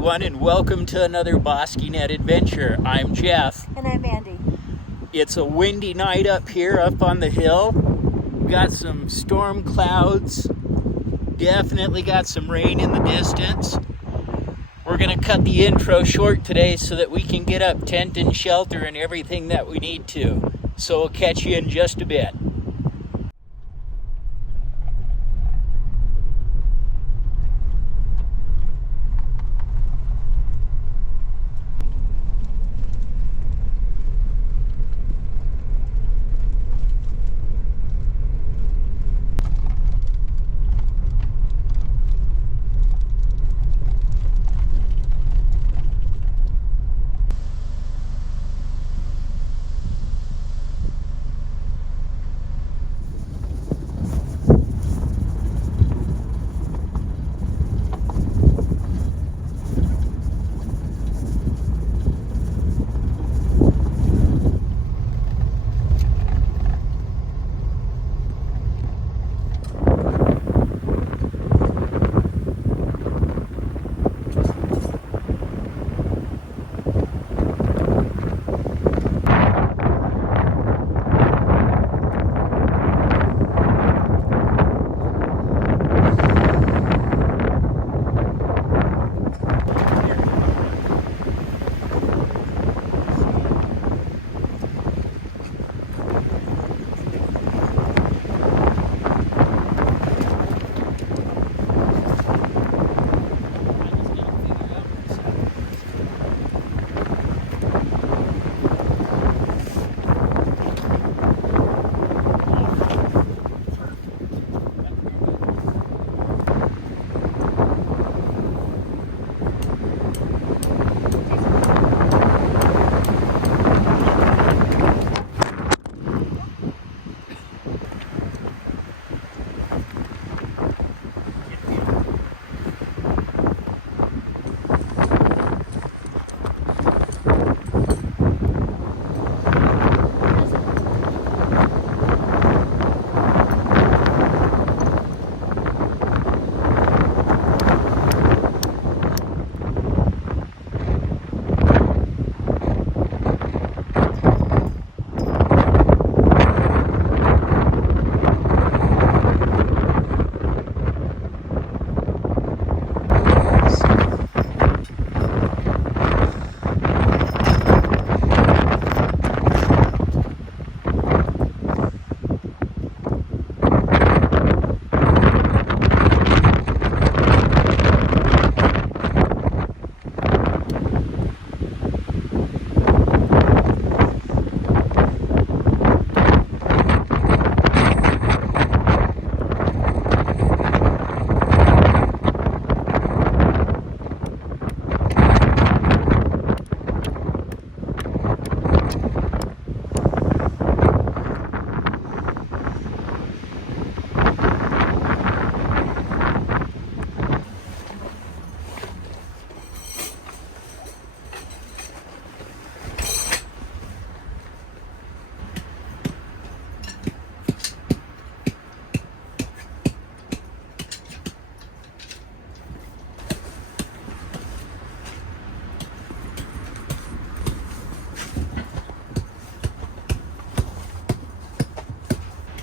everyone, and welcome to another Bosqueenet Adventure. I'm Jeff. And I'm Andy. It's a windy night up here, up on the hill. Got some storm clouds. Definitely got some rain in the distance. We're going to cut the intro short today so that we can get up tent and shelter and everything that we need to. So we'll catch you in just a bit.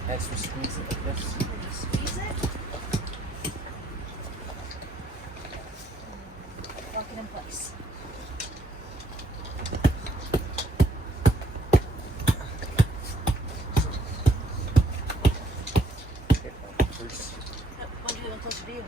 That's for squeeze it like this. Squeeze it. Lock it in place. First. Want to do it closer to you?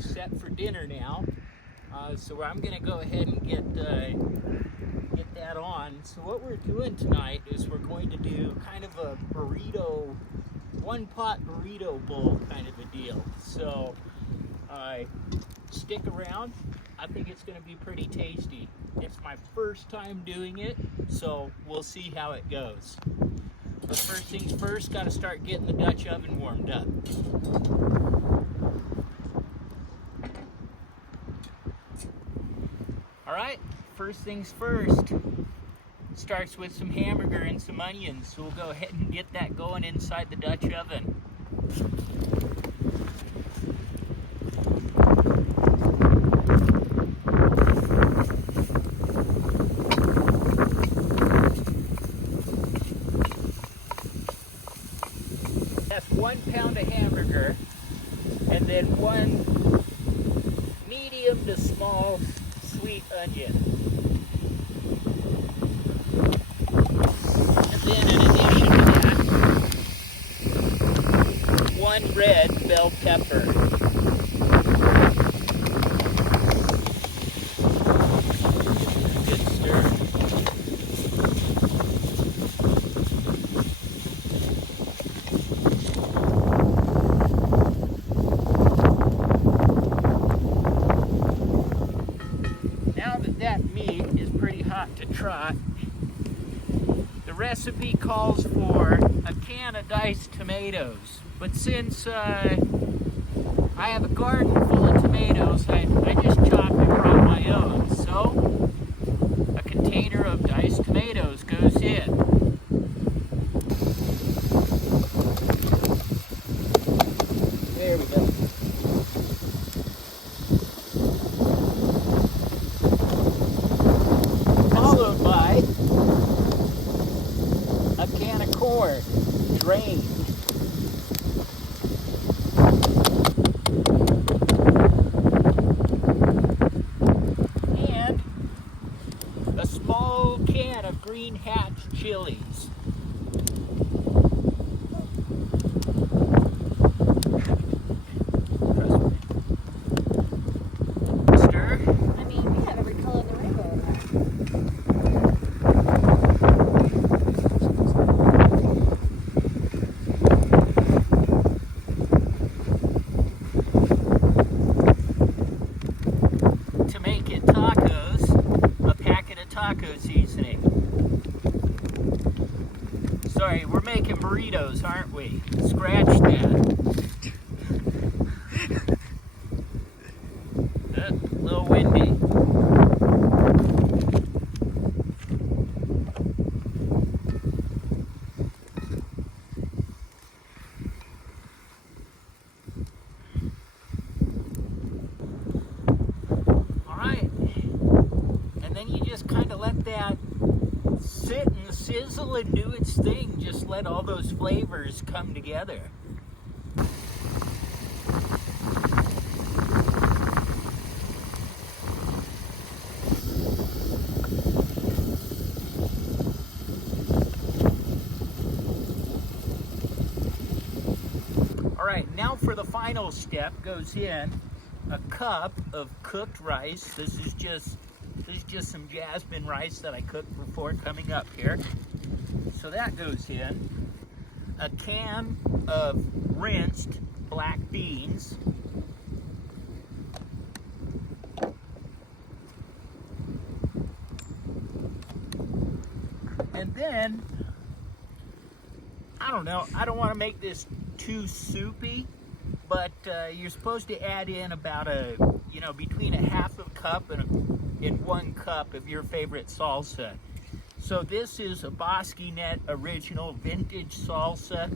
is set for dinner now. So I'm going to go ahead and get that on. So what we're doing tonight is we're going to do kind of a burrito, one pot burrito bowl kind of a deal. So stick around. I think it's going to be pretty tasty. It's my first time doing it, so we'll see how it goes. But first things first, got to start getting the Dutch oven warmed up. All right, first things first. Starts with some hamburger and some onions, so we'll go ahead and get that going inside the Dutch oven. That's 1 pound of hamburger, and then 1 medium to small sweet onion. And then in addition to that, 1 red bell pepper. Good stir. That meat is pretty hot to trot. The recipe calls for a can of diced tomatoes, but since I have a garden full of tomatoes, I just chopped and brought my own. So a container of diced tomatoes goes in. There we go. Followed by a can of corn, drained. And a small can of Green Hatch chilies. Stir. I mean, we have every color in the rainbow in there. To make it tacos, a packet of taco seasoning. Sorry, we're making burritos, aren't we? Scratch that. A little windy. And then you just kind of let that sit and sizzle and do its thing. Just let all those flavors come together. All right, now for the final step goes in a cup of cooked rice. This is just some jasmine rice that I cooked before coming up here. So that goes in. A can of rinsed black beans. And then, I don't know, I don't want to make this too soupy, but you're supposed to add in about between a half a cup and 1 cup of your favorite salsa. So this is a Bosqueenet original vintage salsa.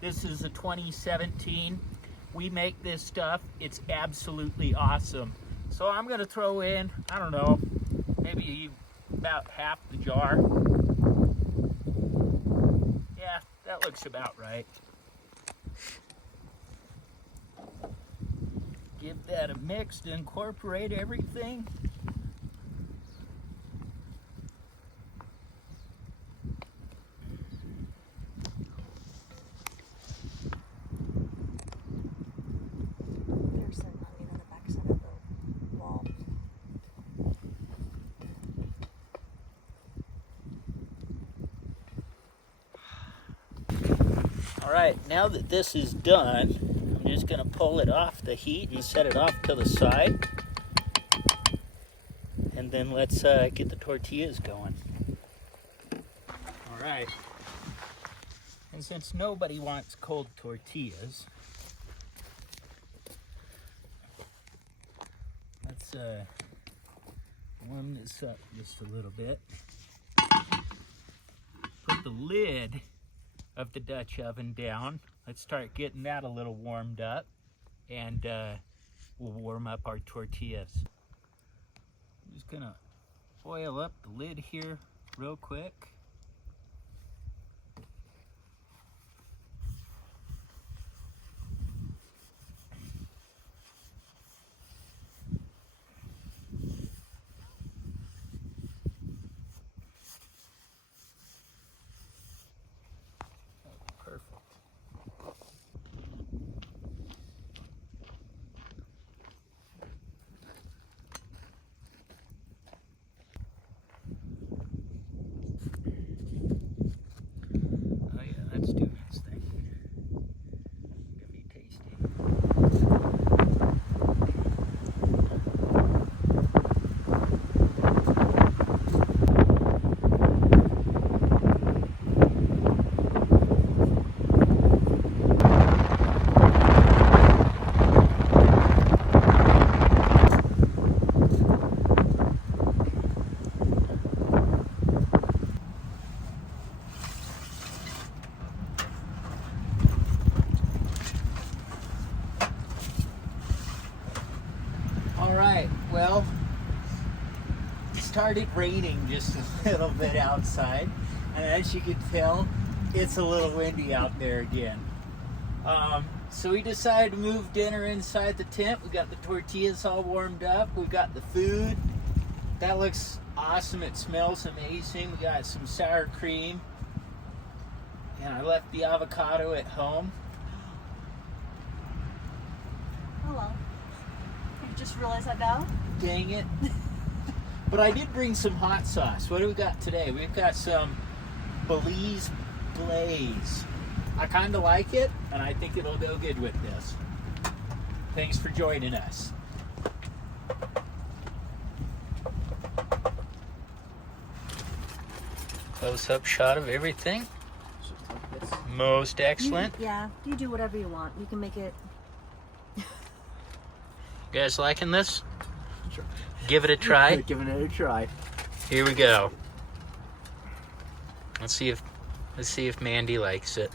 This is a 2017. We make this stuff. It's absolutely awesome. So I'm gonna throw in, I don't know, maybe about half the jar. Yeah, that looks about right. Give that a mix to incorporate everything. There's some onion in the right, now that this is done, I'm just going to pull it off the heat and set it off to the side. And then let's get the tortillas going. All right. And since nobody wants cold tortillas, let's warm this up just a little bit. Put the lid of the Dutch oven down. Let's start getting that a little warmed up, and we'll warm up our tortillas. I'm just gonna oil up the lid here real quick. Well, it started raining just a little bit outside, and as you can tell, it's a little windy out there again. So we decided to move dinner inside the tent. We got the tortillas all warmed up. We got the food. That looks awesome. It smells amazing. We got some sour cream. And I left the avocado at home. Hello. You just realized that now? Dang it. But I did bring some hot sauce. What do we got today? We've got some Belize Blaze. I kind of like it, and I think it'll go good with this. Thanks for joining us. Close-up shot of everything. Most excellent. You do whatever you want. You can make it. You guys liking this? Sure. Give it a try. Giving it a try. Here we go. Let's see if Mandy likes it.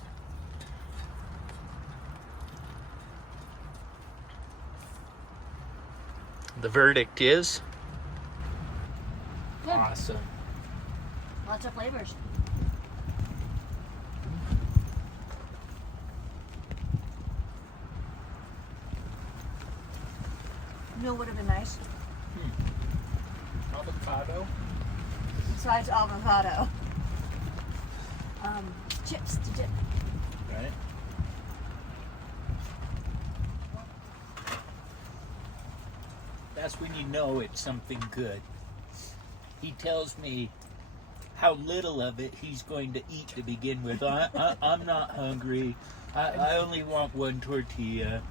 The verdict is Good. awesome. Lots of flavors. You know what would have been nice? Avocado. Besides avocado. Chips to dip. Right. That's when you know it's something good. He tells me how little of it he's going to eat to begin with. I'm not hungry. I only want one tortilla.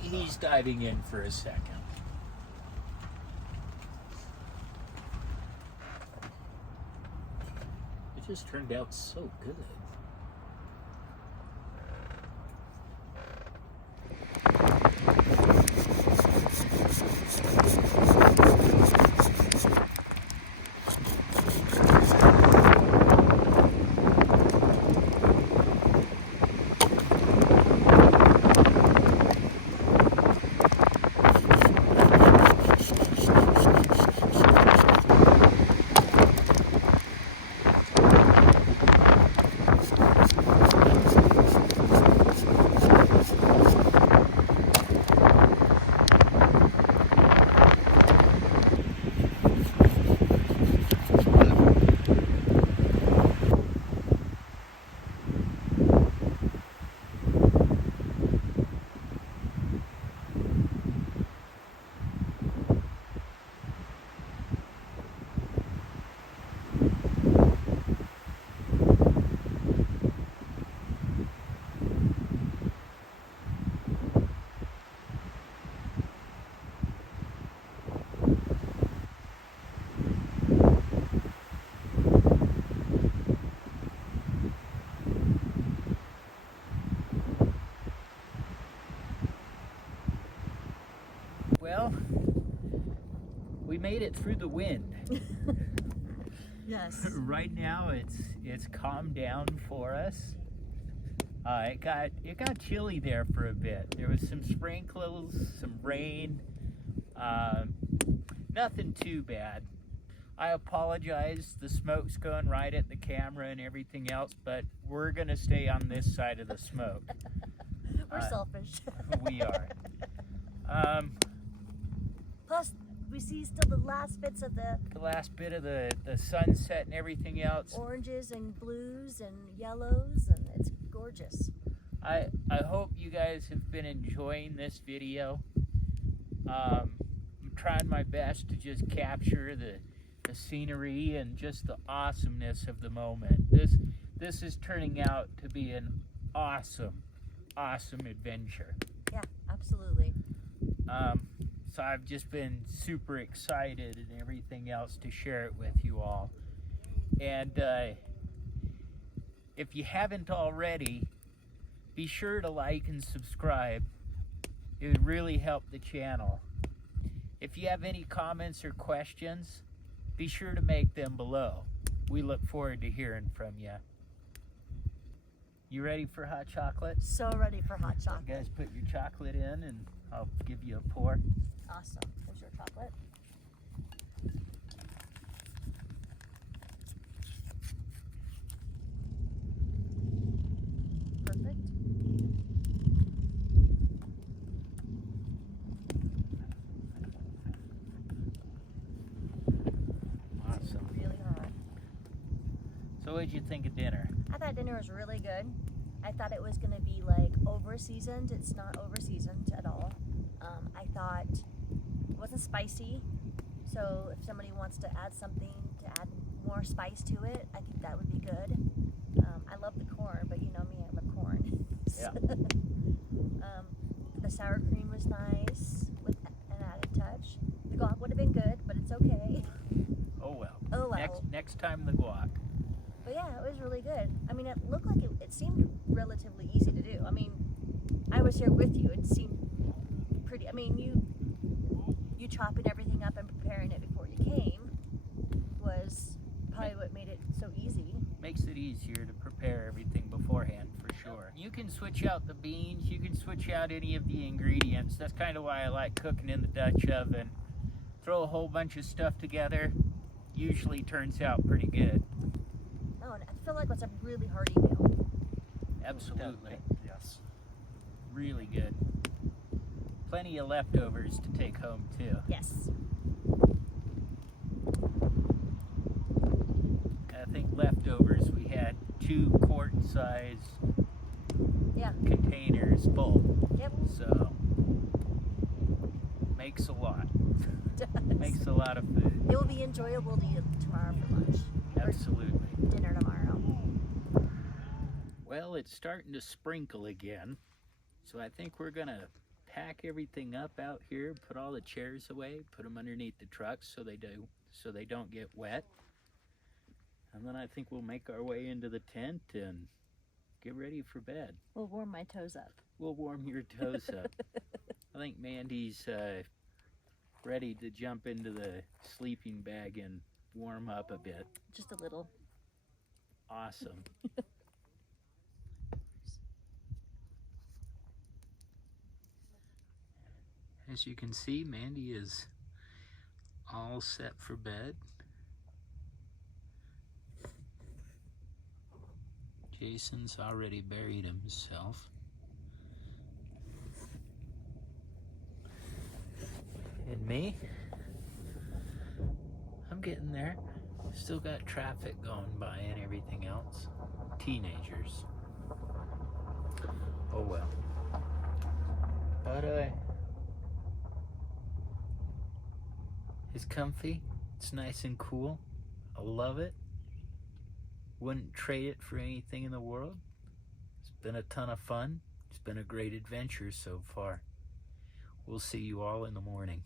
He's diving in for a second. It just turned out so good. Well, we made it through the wind. Yes. Right now it's calmed down for us. It got chilly there for a bit. There was some sprinkles, some rain. Nothing too bad. I apologize, the smoke's going right at the camera and everything else, but we're gonna stay on this side of the smoke. We're selfish. We are. Plus, we see still the last bits of the last bit of the sunset and everything else. oranges and blues and yellows, and it's gorgeous. I hope you guys have been enjoying this video. I'm trying my best to just capture the scenery and just the awesomeness of the moment. This is turning out to be an awesome adventure. Yeah, absolutely. So I've just been super excited and everything else to share it with you all. And if you haven't already, be sure to like and subscribe. It would really help the channel. If you have any comments or questions, be sure to make them below. We look forward to hearing from you. You ready for hot chocolate? So ready for hot chocolate. You guys put your chocolate in and I'll give you a pour. Awesome. Here's your chocolate. Perfect. Awesome. Really hot. So what did you think of dinner? I thought dinner was really good. I thought it was going to be like over-seasoned. It's not over-seasoned at all. I thought it wasn't spicy. So if somebody wants to add something to add more spice to it, I think that would be good. I love the corn, but you know me, I love corn. Yeah. The sour cream was nice with an added touch. The guac would have been good, but it's okay. Oh well. Oh well. Next time the guac. But yeah, it was really good. I mean, it looked like it seemed relatively easy to do. I mean, I was here with you. It seemed pretty. I mean, you chopping everything up and preparing it before you came was probably what made it so easy. Makes it easier to prepare everything beforehand for sure. You can switch out the beans, you can switch out any of the ingredients. That's kind of why I like cooking in the Dutch oven. Throw a whole bunch of stuff together, usually turns out pretty good. Oh, and I feel like it's a really hearty meal. Absolutely. Yes. Really good. Plenty of leftovers to take home too. Yes. I think leftovers, we had 2 quart-size Yeah. containers full. Yep. So, makes a lot. Does. Makes a lot of food. It will be enjoyable to eat tomorrow for lunch. Absolutely. Or dinner tomorrow. Well, it's starting to sprinkle again. So I think we're gonna pack everything up out here, put all the chairs away, put them underneath the trucks so they don't get wet. And then I think we'll make our way into the tent and get ready for bed. We'll warm my toes up. We'll warm your toes up. I think Mandy's ready to jump into the sleeping bag and warm up a bit. Just a little. Awesome. As you can see, Mandy is all set for bed. Jason's already buried himself. And me, I'm getting there. Still got traffic going by and everything else. Teenagers. Oh well. But it's comfy. It's nice and cool. I love it. Wouldn't trade it for anything in the world. It's been a ton of fun. It's been a great adventure so far. We'll see you all in the morning.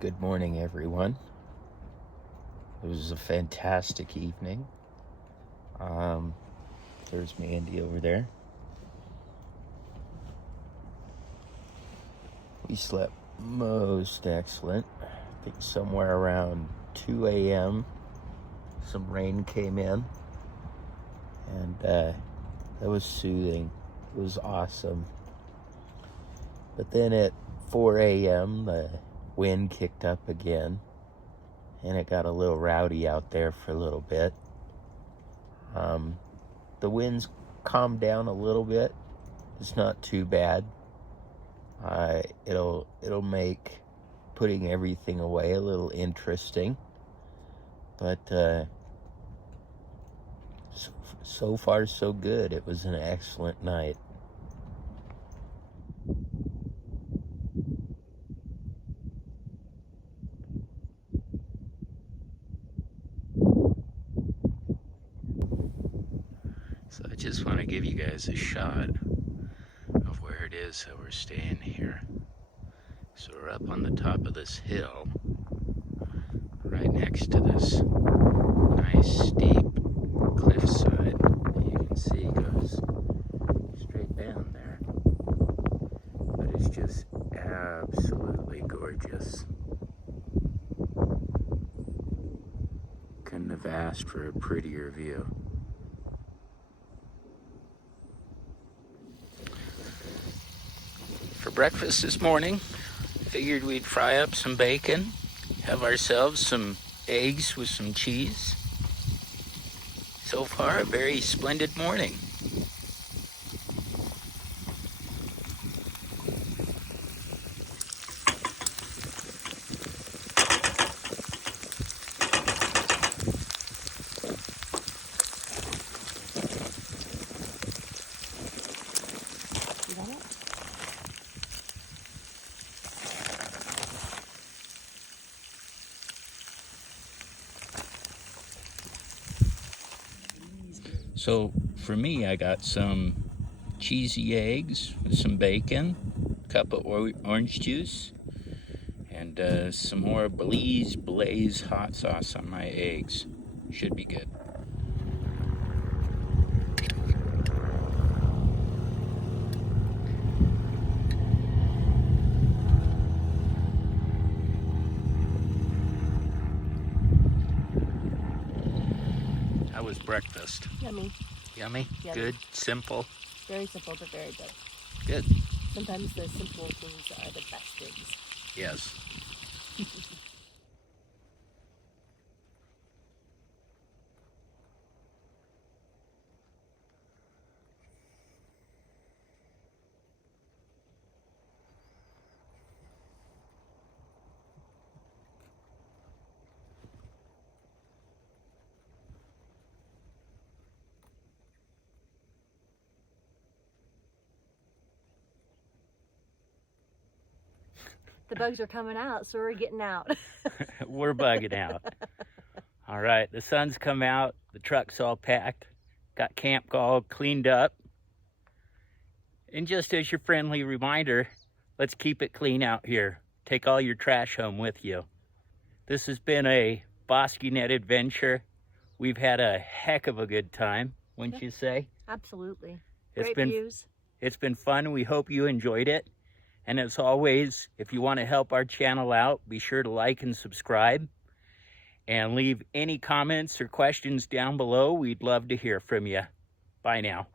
Good morning, everyone. It was a fantastic evening. There's Mandy over there. We slept most excellent. I think somewhere around 2 a.m. some rain came in, and that was soothing. It was awesome. But then at 4 a.m. the wind kicked up again, and it got a little rowdy out there for a little bit. The winds calmed down a little bit. It's not too bad. It'll make putting everything away a little interesting. But so far so good. It was an excellent night. So I just want to give you guys a shot of where it is that we're staying here. So we're up on the top of this hill, right next to this nice steep cliffside. You can see it goes straight down there. But it's just absolutely gorgeous. Couldn't have asked for a prettier view. For breakfast this morning, figured we'd fry up some bacon, have ourselves some eggs with some cheese. So far, a very splendid morning. You got it? So for me, I got some cheesy eggs with some bacon, a cup of orange juice, and some more Belize Blaze hot sauce on my eggs. Should be good. How was breakfast? Yummy. Yummy? Yummy. Good? Simple? Very simple, but very good. Good. Sometimes the simple things are the best things. Yes. The bugs are coming out, so we're getting out. We're bugging out. All right, the sun's come out, the truck's all packed, got camp all cleaned up. And just as your friendly reminder, let's keep it clean out here. Take all your trash home with you. This has been a Bosqueenet Adventure. We've had a heck of a good time, wouldn't you say? Absolutely. It's Great been views. It's been fun. We hope you enjoyed it. And as always, if you want to help our channel out, be sure to like and subscribe. And leave any comments or questions down below. We'd love to hear from you. Bye now.